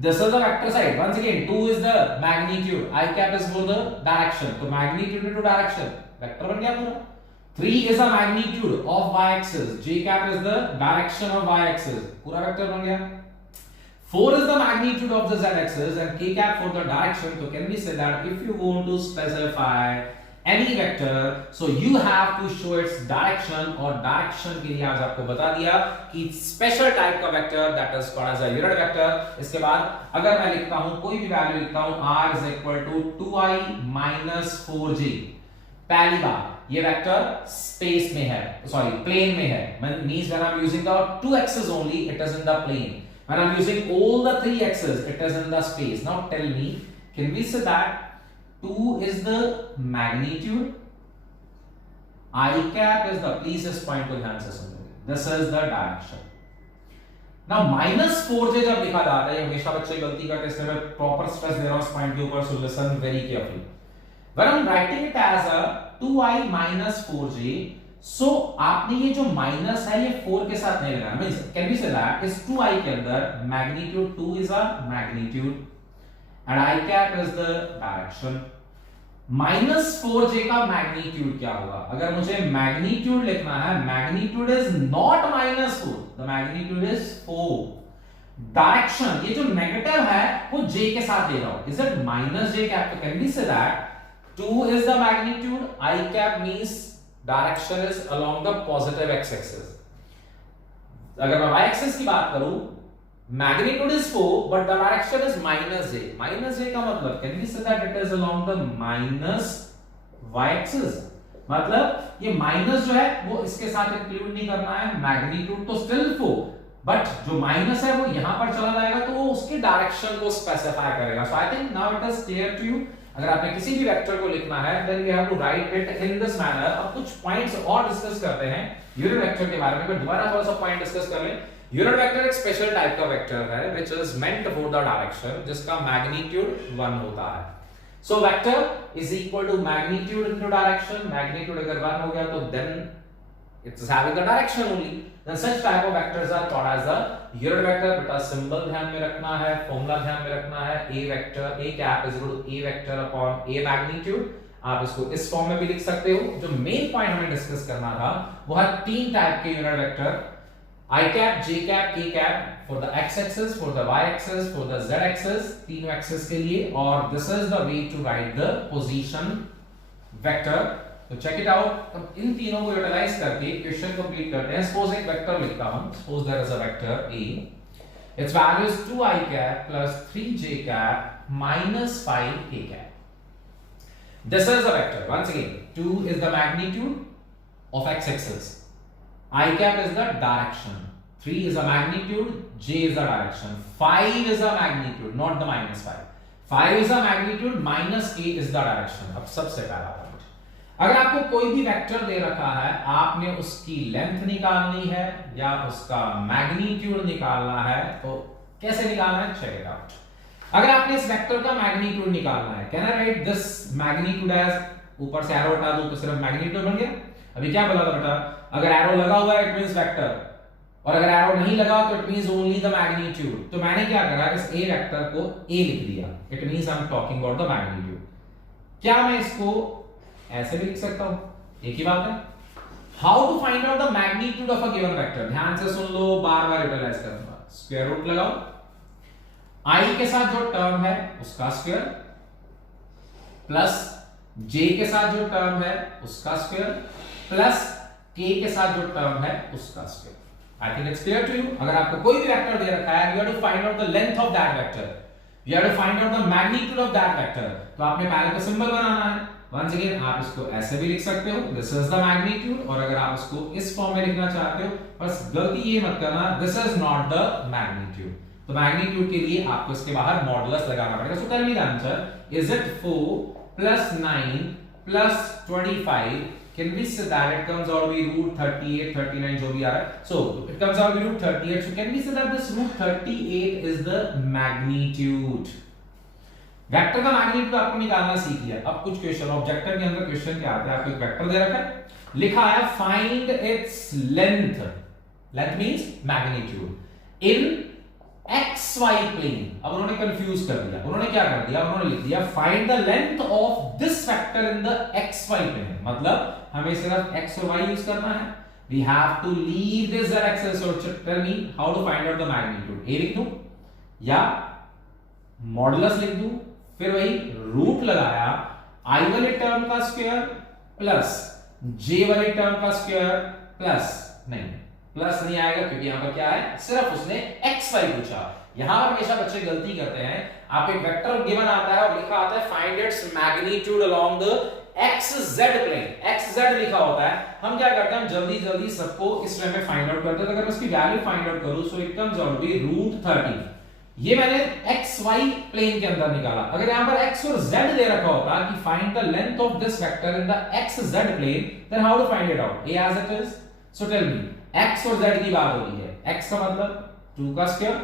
This is the vector side. Once again, 2 is the magnitude, I cap is for the direction. So magnitude into direction, vector बन गया पूरा। 3 is the magnitude of y-axis, j cap is the direction of y-axis, पूरा vector बन गया। 4 is the magnitude of the z-axis and k cap for the direction. So can we say that if you want to specify any vector, so you have to show its direction, और direction के लिए आज आपको बता दिया कि special type का vector that is called as a unit vector। इसके बाद अगर मैं लिखता हूं कोई भी वैल्यू लिखता हूं r is equal to 2i minus 4j, पहली बात ये वेक्टर स्पेस में है, सॉरी प्लेन में है, means when I'm using the 2 axes only it is in the plane, when I'm using all the 3 axes it is in the space। Now tell me, can we say that 2 is the magnitude, I cap is the, please this point को ध्यान से सुनिए, this is the direction। now minus 4j जब लिखा जाता है, हमेशा बच्चे गलती करते हैं, इसलिए मैं प्रॉपर स्ट्रेस दे रहा हूं इस पॉइंट के ऊपर, so listen very carefully। when I'm writing it as a 2i minus 4j, so आपने ये जो माइनस है ये 4 के साथ नहीं लगाना, means can be say that इस 2i के अंदर magnitude 2 is a magnitude and I cap is the direction। Minus 4j का मैग्नीट्यूड क्या होगा? अगर मुझे मैग्नीट्यूड लिखना है, magnitude is not minus 4, the magnitude is 4। Direction ये जो नेगेटिव है वो j के साथ ले रहा हूं, is it minus j cap? तो can be say that 2 is the magnitude, I cap means direction is along the positive x axis। अगर मैं y axis की बात करूं, magnitude is 4 but the direction is minus j। minus j का मतलब can we say that it is along the minus y axis, मतलब ये minus जो है वो इसके साथ इंक्लूड नहीं करना है, मैग्नीट्यूड तो स्टिल 4 बट जो माइनस है वो यहां पर चला जाएगा तो वो उसकी डायरेक्शन को स्पेसिफाई करेगा। So I think now it is clear to you. अगर आपने किसी भी वेक्टर को लिखना है then you have to write it in this manner. अब कुछ पॉइंट्स और डिस्कस करते हैं यूनिट वेक्टर के बारे में, फिर दोबारा थोड़ा सा पॉइंट डिस्कस कर लें। यूनिट वेक्टर एक स्पेशल टाइप का वेक्टर है which is meant for the direction, जिसका मैग्नीट्यूड 1 होता है। So vector is equal to magnitude into direction. Magnitude अगर 1 हो गया तो then it's having the direction only, then such type of vectors are called as the unit vector। बेटा symbol ध्यान में रखना है, फॉर्मूला ध्यान में रखना है, a vector a cap is equal to a vector upon a magnitude। आप इसको इस फॉर्म में भी लिख सकते हो। जो मेन पॉइंट हमें डिस्कस करना था वो है तीन टाइप के unit vector, I cap, J cap, K cap for the x axis, for the y axis, for the z axis, तीनों एक्सिस के लिए। और this is the way to write the position vector। तो check it out. अब इन तीनों को utilise करके question complete करते हैं। सपोज एक वेक्टर लिखता हूं, suppose there is a vector a, its value is 2i cap plus 3j cap minus 5k cap। This is a vector। Once again, 2 is the magnitude of x axis, I cap is the direction, 3 is the magnitude, j is the direction, 5 is the magnitude, not the minus 5, 5 is the magnitude, minus k is the direction। अब सबसे पहला point, अगर आपको कोई भी vector दे रखा है, आपने उसकी लेंथ निकालनी है या उसका मैग्नीट्यूड निकालना है, तो कैसे निकालना है? Check it out. अगर आपने इस वेक्टर का मैग्नीट्यूड निकालना है, can I write this magnitude as, ऊपर से एरो हटा दूं तो सिर्फ मैग्नीट्यूड बन गया। अभी क्या बोला था बेटा, अगर एरो लगा हुआ है इट मींस वेक्टर, और अगर एरो नहीं लगा तो it means only the magnitude. तो मैंने क्या करा, इस a वेक्टर को a लिख दिया, it means I am talking about the magnitude. क्या मैं इसको ऐसे भी लिख सकता हूं? एक ही बात है। How to find out the magnitude of a given vector? ध्यान से सुन लो, बार-बार यूटिलाइज करूंगा। स्क्वायर रूट लगाओ, i के साथ जो टर्म है उसका स्क्वायर प्लस j के साथ जो टर्म है उसका स्क्वायर प्लस k के साथ जो टर्म है उसका square. I think it's clear to you. अगर आपको कोई भी वेक्टर दे रखा है, you have to find out the length of that vector, you have to find out the magnitude of that vector. तो आपने पहले तो सिंबल बनाना है। वंस अगेन आप इसको ऐसे भी लिख सकते हो, दिस इज द मैग्नीट्यूड, और अगर आप इसको इस फॉर्म में लिखना चाहते हो, बस गलती ये मत करना, this is not the magnitude. तो मैग्नीट्यूड के लिए आपको इसके बाहर मॉडुलस लगाना पड़ेगा. So tell me the answer. Is it 4 plus 9 plus 25? Can we say that it comes out to be root 38, 39 जो भी आ रहा है. So it comes out to be root 38. So can we say that this root 38 is the magnitude? Vector का magnitude आपको निकालना सीख लिया. अब कुछ क्वेश्चन ऑब्जेक्टिव के अंदर क्वेश्चन क्या आता है. आपको एक वेक्टर दे रखा है, लिखा है find its length. Length means magnitude in XY plane. अब उन्होंने कंफ्यूज कर दिया. उन्होंने क्या कर दिया, उन्होंने लिख दिया find the length of this vector in the XY plane. मतलब हमें सिर्फ x और y यूज करना है. We have to leave this axes. और tell me how to find out the magnitude. a लिख दूं या मॉडुलस लिख दूं, फिर वही रूट लगाया i वाले टर्म का स्क्वायर प्लस j वाले टर्म का स्क्वायर प्लस नहीं, प्लस नहीं आएगा क्योंकि यहां पर क्या है, सिर्फ उसने xy पूछा. यहां पर हमेशा बच्चे गलती करते हैं. आप एक वेक्टर गिवन आता है और लिखा आता है find its magnitude along the xz plane. xz लिखा होता है. हम क्या करते हैं, हम जल्दी जल्दी सबको इस वे में फाइंड आउट करते हैं. तो अगर मैं इसकी वैल्यू फाइंड आउट करूं so it comes out to be root 30. ये मैंने xy प्लेन के अंदर निकाला. अगर यहां पर x और z दे रखा होता कि find the length of this vector in the xz plane, then how to find it out. a as it is. So tell me x और z की बात हो रही है. x का मतलब 2 का स्क्वायर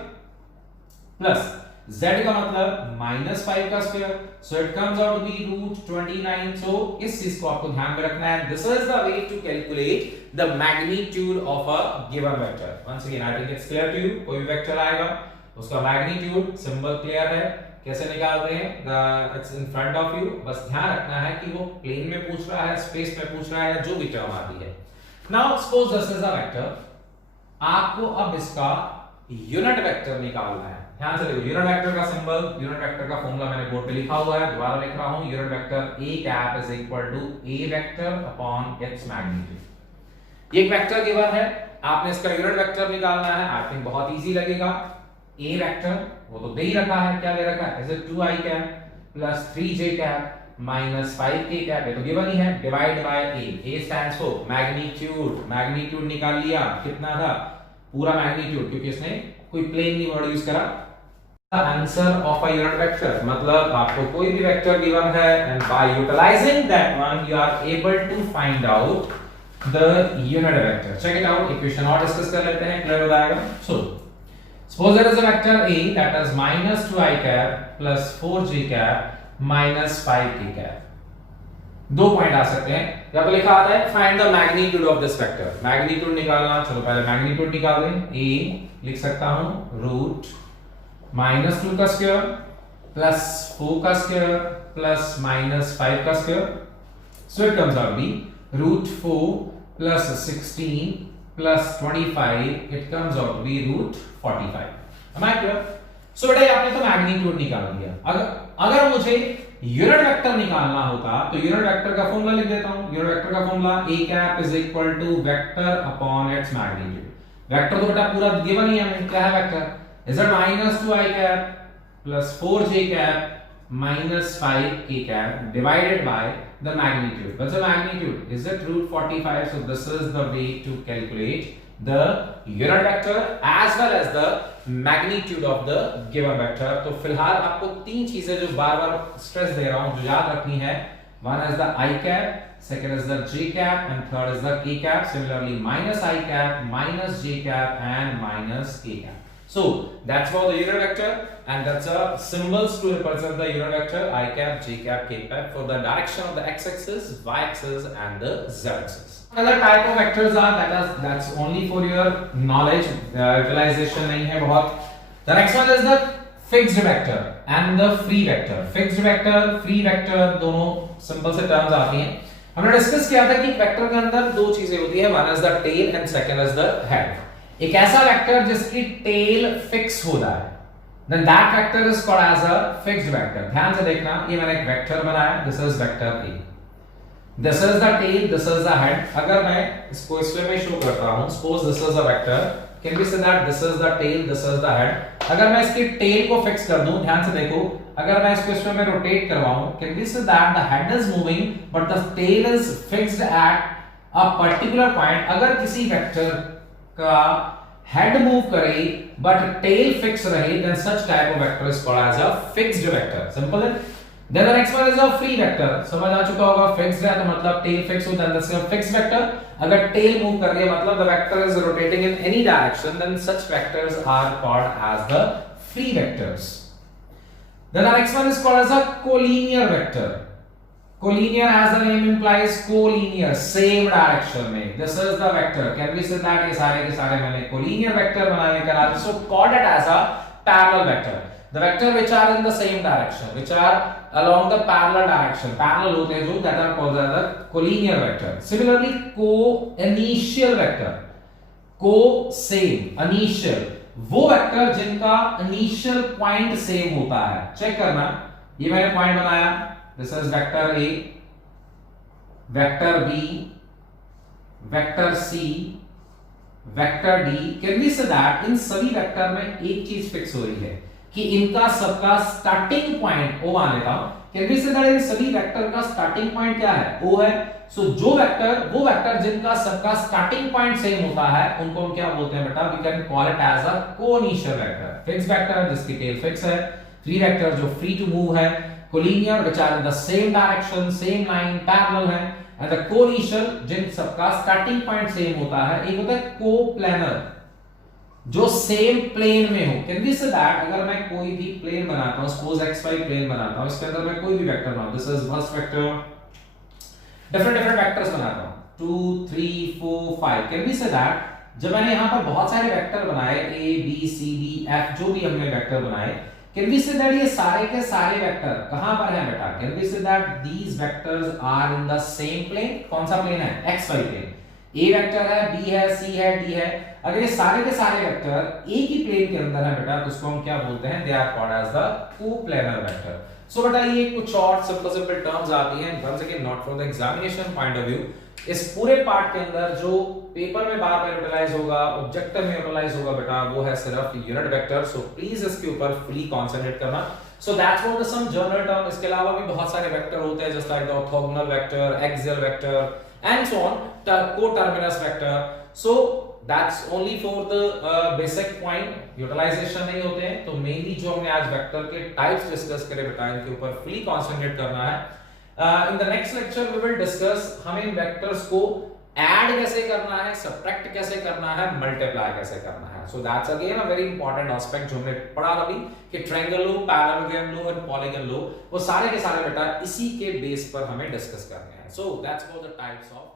प्लस z का मतलब -5 का square. So it comes out to be root 29. So इस चीज को आपको ध्यान में रखना है. This is the way to calculate the magnitude of a given vector. Once again I think it's clear to you. कोई भी वेक्टर आएगा उसका मैग्नीट्यूड सिंबल क्लियर है, कैसे निकालते हैं, it's in front of you. बस ध्यान रखना है कि वो प्लेन में पूछ रहा है, स्पेस में पूछ रहा है, या जो भी टर्म आती है. Now suppose this is a vector. आपको अब इसका यूनिट वेक्टर निकालना है. ध्यान से देखो, यूनिट वेक्टर का सिंबल, यूनिट वेक्टर का फॉर्मूला मैंने बोर्ड पे लिखा हुआ है, दोबारा लिख रहा हूं. Unit vector a cap is equal to a vector upon its magnitude. एक वेक्टर गिवन है, आपने इसका यूनिट वेक्टर निकालना है. आई थिंक बहुत इजी लगेगा. a वेक्टर वो तो दे ही रखा है. क्या दे रखा है, is it 2i cap plus 3j cap minus 5k cap. ये तो गिवन ही है. Divide by a. a stands for magnitude. Magnitude निकाल लिया. कितना था, पूरा मैग्नीट्यूड, क्योंकि इसने कोई प्लेन नहीं वर्ड यूज करा. Answer of a unit vector मतलब आपको कोई भी वेक्टर गिवन है and by utilizing that one you are able to find out the unit vector. Check it out. Equation और डिस्कस कर लेते हैं, क्लियर हो जाएगा. So suppose there is a vector a that is minus 2i cap plus 4j cap minus 5k cap. दो point आ सकते हैं. या तो लिखा आता है find the magnitude of this vector. Magnitude निकालना, चलो पहले मैग्नीट्यूड निकाल दें. a लिख सकता हूं रूट माइनस 2 का स्क्वायर प्लस 4 का स्क्वायर प्लस माइनस 5 का square. So it comes out be root 4 plus 16 plus 25. It comes out to be root 45. Am I clear? So बेटा आपने तो मैग्नीट्यूड निकाल दिया. अगर मुझे यूनिट वेक्टर निकालना होता तो यूनिट वेक्टर का फॉर्मूला लिख देता हूं. यूनिट वेक्टर का formula a cap is equal to vector upon its magnitude. Vector तो बेटा पूरा गिवन ही है. क्या है vector, is it minus 2i cap plus 4j cap minus 5k cap divided by the magnitude. What's the magnitude? Is it root 45? So this is the way to calculate the unit vector as well as the magnitude of the given vector. तो फिलहाल आपको तीन चीजें जो बार-बार stress दे रहा हूं जो याद रखनी है. One is the I cap, second is the J cap, and third is the K cap. Similarly, minus I cap, minus J cap, and minus K cap. So that's for the unit vector, and that's a symbols to represent the unit vector I cap, J cap, K cap for the direction of the x-axis, y-axis, and the z-axis. Another type of vectors are that's only for your knowledge. Utilization नहीं है बहुत. The next one is the fixed vector and the free vector. Fixed vector, free vector दोनों simple से terms आती हैं. हमने discuss किया था कि वेक्टर के अंदर दो चीजें होती है. One is the tail and second is the head. एक ऐसा वेक्टर जिसकी टेल फिक्स हो रहा है, then that vector is called as a fixed vector. ध्यान से देखना, ये मैंने एक वेक्टर बनाया. This is vector A. This is the tail, this is the head. अगर मैं इसको इस वे में शो करता हूं, suppose this is a vector, can we say that this is the tail, this is the head. अगर मैं इसकी टेल को फिक्स कर दूं, ध्यान से देखो, अगर मैं इसको इस वे में rotate करवाऊं, can we say that the head is moving but the tail is fixed at a particular point. अगर किसी वेक्टर का हेड मूव करे बट टेल फिक्स रहे, then such type of vector is called as a fixed vector. Simple है. Then the next one is a free vector. समझ आ चुका होगा, fixed है तो मतलब tail fix हो, then this is a fixed vector. अगर tail move कर रही है मतलब the vector is rotating in any direction, then such vectors are called as the free vectors. Then the next one is called as a collinear vector. Collinear, as the name implies, collinear, same direction में. This is the vector. Can we say that ये सारे के सारे मैंने collinear vector बनाने का नाम, so called it as a parallel vector. The vector which are in the same direction, which are along the parallel direction, parallel होते हैं जो, that are called as the collinear vector. Similarly, co-initial vector, co-same, initial, वो vector जिनका initial point same होता है. Check करना, ये मैंने पॉइंट बनाया. This is vector A, vector B, vector C, vector D. Can we say that इन सभी vector में एक चीज फिक्स हो रही है कि इनका सबका स्टार्टिंग पॉइंट O मान लेता हूं. Can we say that इन सभी वेक्टर का स्टार्टिंग पॉइंट क्या है? O है. So जो वेक्टर, वो वेक्टर जिनका सबका स्टार्टिंग पॉइंट सेम होता है, उनको हम क्या बोलते हैं बेटा? We can call it as a co-initial vector. Fix vector जिसकी टेल फिक्स है, फ्री वेक्टर जो फ्री टू मूव है, collinear which are in the same direction, same line, parallel है, and the co-initial जिन सबका starting point same होता है. एक होता है co-planar जो same plane में हो. Can we say that अगर मैं कोई भी plane बनाता हूँ, suppose xy plane बनाता हूँ, इसके अंदर मैं कोई भी वेक्टर बनाऊँ, this is first vector, different vectors बनाता हूँ, 2 3 4 5. Can we say that जब मैंने यहाँ पर बहुत सारे वेक्टर बनाए, a b c d f, जो भी हमने वेक्टर बनाए, can we say that ये सारे के सारे वेक्टर कहां पर हैं बेटा? Can we say that these vectors are in the same plane? कौन सा प्लेन है? xy plane. a वेक्टर है, b है, c है, d है. अगर ये सारे के सारे वेक्टर एक ही प्लेन के अंदर है बेटा, तो उसको हम क्या बोलते हैं? They are called as the co-planar vector. So बेटा ये कुछ और simple terms आती हैं. Once again, not from the examination point of view. इस पूरे पार्ट के अंदर जो पेपर में बार बार यूटिलाइज होगा, ऑब्जेक्टिव में यूटिलाइज होगा बेटा, वो है सिर्फ यूनिट वेक्टर. सो प्लीज इसके ऊपर फुली कंसंट्रेट करना. So that's for the some general term. इसके अलावा भी बहुत सारे वेक्टर होते हैं, just like the orthogonal vector, axial vector and so on, coterminous vector. So that's only for the basic point. Utilization नहीं होते हैं. तो मेनली जो हमने आज वेक्टर के टाइप्स डिस्कस करे बेटा, इनके ऊपर फुली कंसंट्रेट करना है. In the next lecture we will discuss हमें इन वेक्टर्स को ऐड कैसे करना है, सब्ट्रैक्ट कैसे करना है, मल्टीप्लाई कैसे करना है. So that's again a very important aspect जो हमने पढ़ा अभी कि ट्रायंगल लो, पैरालेलोग्राम लो और पॉलीगन लो, वो सारे के सारे बेटा इसी के बेस पर हमें डिस्कस करने हैं. सो that's for the types of